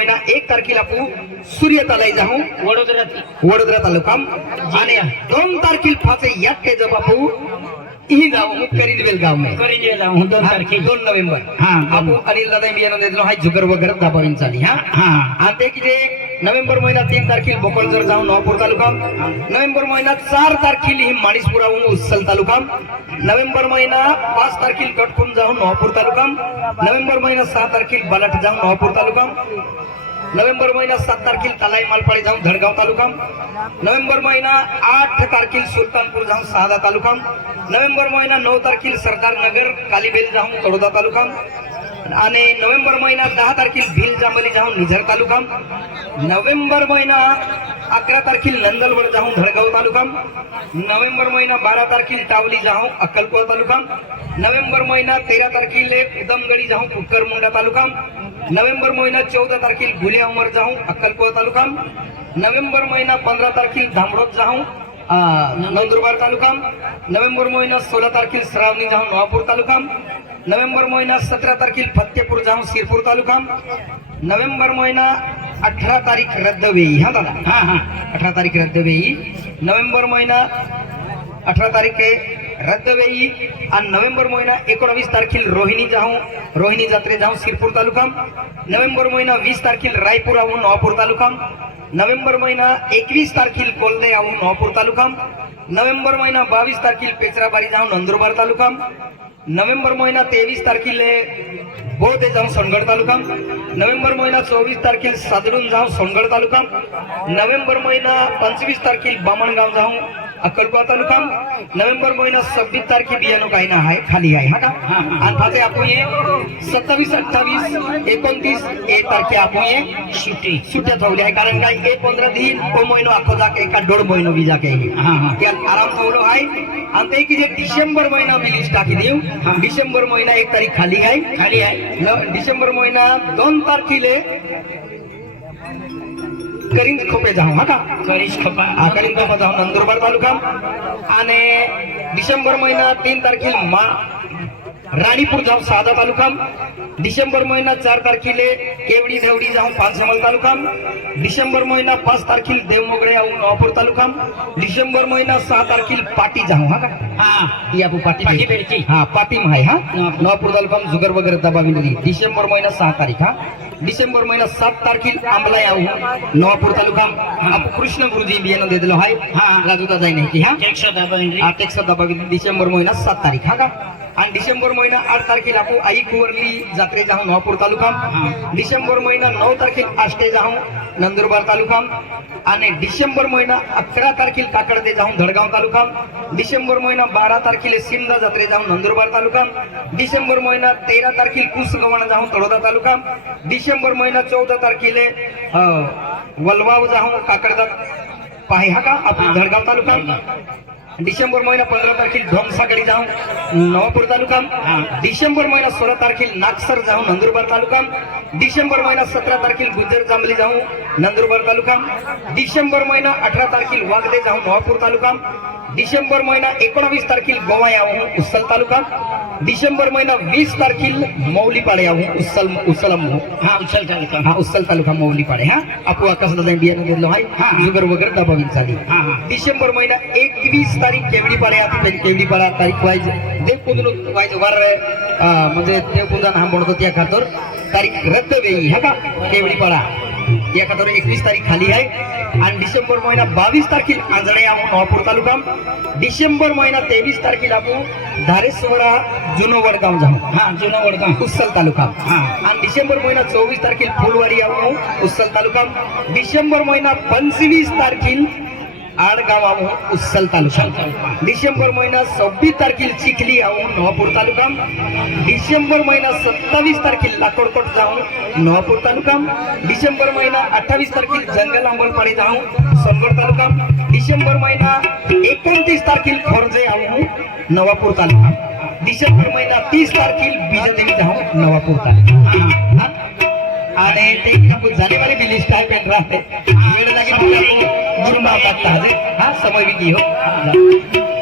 एक तारखेला आपू सूर्यतालाई जाऊ वडोदरातील वडोदरा तालुका. आणि दोन तारखेला फाचे याटे जब आपू ही गाव करीनवेल गाव में करिंजे जाऊ दोन हा, तारखे. दोन नोव्हेंबर. हा, आपू अनिल दादा हाय जुगर वगैरे दाबावीन चाली. हा. हा. आणि ते किती नोव्हेंबर महिना तीन तारखेला बोकळजर जाऊन नवापूर तालुका. नोव्हेंबर महिना चार तारखेला ही माणिसपुराहून उस्सल तालुका. नोव्हेंबर महिना पाच तारखेला कटकून जाऊन नवापूर तालुका. नोव्हेंबर महिना सहा तारखेला बलाट जाऊन नवापूर तालुका. नोव्हेंबर महिना सात तारखेला तलाई मालपाडी जाऊन धडगाव तालुका. नोव्हेंबर महिना आठ तारखेला सुलतानपूर जाऊन सहादा तालुका. नोव्हेंबर महिना नऊ तारखेला सरदार नगर कालीबेल जाऊन तळोदा तालुका. आणि नोव्हेंबर महिना दहा तारखेला भील जांबली जाऊन निझर तालुका. नोव्हेंबर महिना अकरा तारखेला नंदलवड जाऊन धडगाव तालुका. नोव्हेंबर महिना बारा तारखेला टावली जाऊन अक्कलकोट तालुका. नोव्हेंबर महिना तेरा तारखेला उदमगडी जाऊन कुटकर मुंडा तालुका. नोव्हेंबर महिना चौदा तारखेला गुले उमर जाऊन अक्कलकोट तालुका. नोव्हेंबर महिना पंधरा तारखेला धामडोद जाऊन नंदुरबार तालुका. नोव्हेंबर महिना सोळा तारखेला श्रावणी जाऊन नवापूर तालुका. नोव्हेंबर महिना सतरा तारखेला फतेपूर जाऊन शिरपूर तालुका. नोव्हेंबर महिना अठरा तारीख रद्द वेई हा दादा. हा हा. अठरा तारीख रद्द वेई नोव्हेंबर महिना अठरा तारीख आहे रद्द वेई आणि नोव्हेंबर महिना एकोणावीस तारखेला रोहिणी जाऊ रोहिणी जत्रे जाऊन शिरपूर तालुका. नोव्हेंबर महिना वीस तारखेला रायपूर आहून नवापूर तालुका. नोव्हेंबर महिना एकवीस तारखेला कोलदे आहून नवापूर तालुका. नोव्हेंबर महिना बावीस तारखेला पेचराबारी जाऊन नंदुरबार तालुका. नोव्हेंबर महिना तेवीस तारखेला बोधे जाऊन सोनगड तालुका नोव्हेंबर महिना चोवीस तारखेला सादडून जाऊन सोनगड तालुका नोव्हेंबर महिना पंचवीस तारखेला बामणगाव जाऊन अक्कलकोट तालुका नोव्हेंबर महिना सव्वीस तारखे बियाणं काही ना आहे खाली आहे हा का. आणि फाते आपण ये सत्तावीस अठ्ठावीस एकोणतीस एक तारखे आपण ये सुट्टी सुट्ट्या ठेवल्या आहे. कारण काय? एक पंधरा दिन तो महिनो अख्खो जाके एका दोड महिनो बी जाके हा, हा. त्यात आराम ठेवलो आहे. आणि ते की जे डिसेंबर महिना बी लिस्ट टाकी देऊ. डिसेंबर महिना एक तारीख खाली आहे. खाली आहे. न- डिसेंबर महिना दोन तारखेले करीन खोपे जाऊ हा का करीश खपा हा, करीन खोपा जाऊ नंदुरबार तालुका आणि डिसेंबर महिना तीन तारखेला मा राणीपूर जाऊ सादा तालुका. डिसेंबर महिना चार तारखेले केवडी देवडी जाऊन पानसमल तालुका. डिसेंबर महिना पाच तारखेला देवमोगडे जाऊन नवापूर तालुका. डिसेंबर महिना सहा तारखेला पाटी जाऊ हा का? हा. या पाटी. हा पाटी आहे हा? नवापूर. तालुका जुगर वगैरे दबावी नदी डिसेंबर महिना सहा तारीख हा? डिसेंबर महिना सात तारखेला आंबला याऊ नवापूर तालुका. आपण कृष्ण गुरुजी बियाणं देतलो हाय? हा. राजूदा जाई नाही की हा एक दबावी डिसेंबर महिना सात तारीख हा का? आणि डिसेंबर महिना आठ तारखेला आपण आई कुवरली जत्रे जाऊ नवापूर तालुका. डिसेंबर महिना नऊ तारखेला आष्टे जाऊ नंदुरबार तालुका. आणि डिसेंबर महिना अकरा तारखेला काकडते जाऊन धडगाव तालुका. डिसेंबर महिना बारा तारखेला सिमदा जत्रे जाऊन नंदुरबार तालुका. डिसेंबर महिना तेरा तारखेला कुसगव्हाण जाऊन तळोदा तालुका. डिसेंबर महिना चौदा तारखेला वलवाव जाऊन काकडदा पाहिहा का आपण धडगाव तालुका. डिसेंबर महिना पंधरा तारखेला ढोंगसाकडे जाऊन नवापूर तालुका डिसेंबर महिना सोळा तारखेला नागसर जाऊन नंदुरबार तालुका डिसेंबर महिना सतरा तारखेला गुजर जांभली जाऊन नंदुरबार तालुका डिसेंबर महिना अठरा तारखेला वागदे जाऊन नवापूर तालुका डिसेंबर महिना एकोणावीस तारखेला गोवा याहून उस्सल तालुका. डिसेंबर महिना वीस तारखेला मौलीपाडे याहून उस्सल उस्सलम हा उचल तालुका. हा उस्सल तालुका मौलीपाडे हा. आपू आकाशला जाईन बियाणं दिलं आहे. हा. जुगर वगैरे दबावीन चाली हा हा. डिसेंबर महिना एकवीस तारीख केवडीपाडा आता केवडीपाडा तारीख वाईज देवकुंदून वाईज वार म्हणजे देवकुंदन हा म्हणतो त्या खातर. तारीख रद्द वेळी हा का? केवडीपाडा. या एकवीस तारीख खाली आहे. आणि डिसेंबर महिना बावीस तारखेला आंजणे आपण नवापूर तालुका. डिसेंबर महिना तेवीस तारखेला आपण धारेश्वरा जुनो वडगाव जाऊ. हा जुना वडगाव उस्सल तालुका. हा. आणि डिसेंबर महिना चोवीस तारखेला फुलवाडी येऊ उस्सल तालुका. डिसेंबर महिना पंचवीस तारखेला आडगाव आहो उस्सल तालुका डिसेंबर महिना सव्वीस तारखेला चिखली आहो नवापूर तालुका डिसेंबर महिना सत्तावीस तारखेला लाकोडकोट जाऊन नवापूर तालुका डिसेंबर महिना अठ्ठावीस तारखेला जंगल अंबलपाडी जाऊन सोनगड तालुका डिसेंबर महिना एकोणतीस तारखेला खोरजे आहो नवापूर तालुका डिसेंबर महिना तीस तारखेला बीजादेवी जाऊन नवापूर तालुका आणि ते जानेवारी बी लिस्ट आहे તારે હા સમય બી ગયો.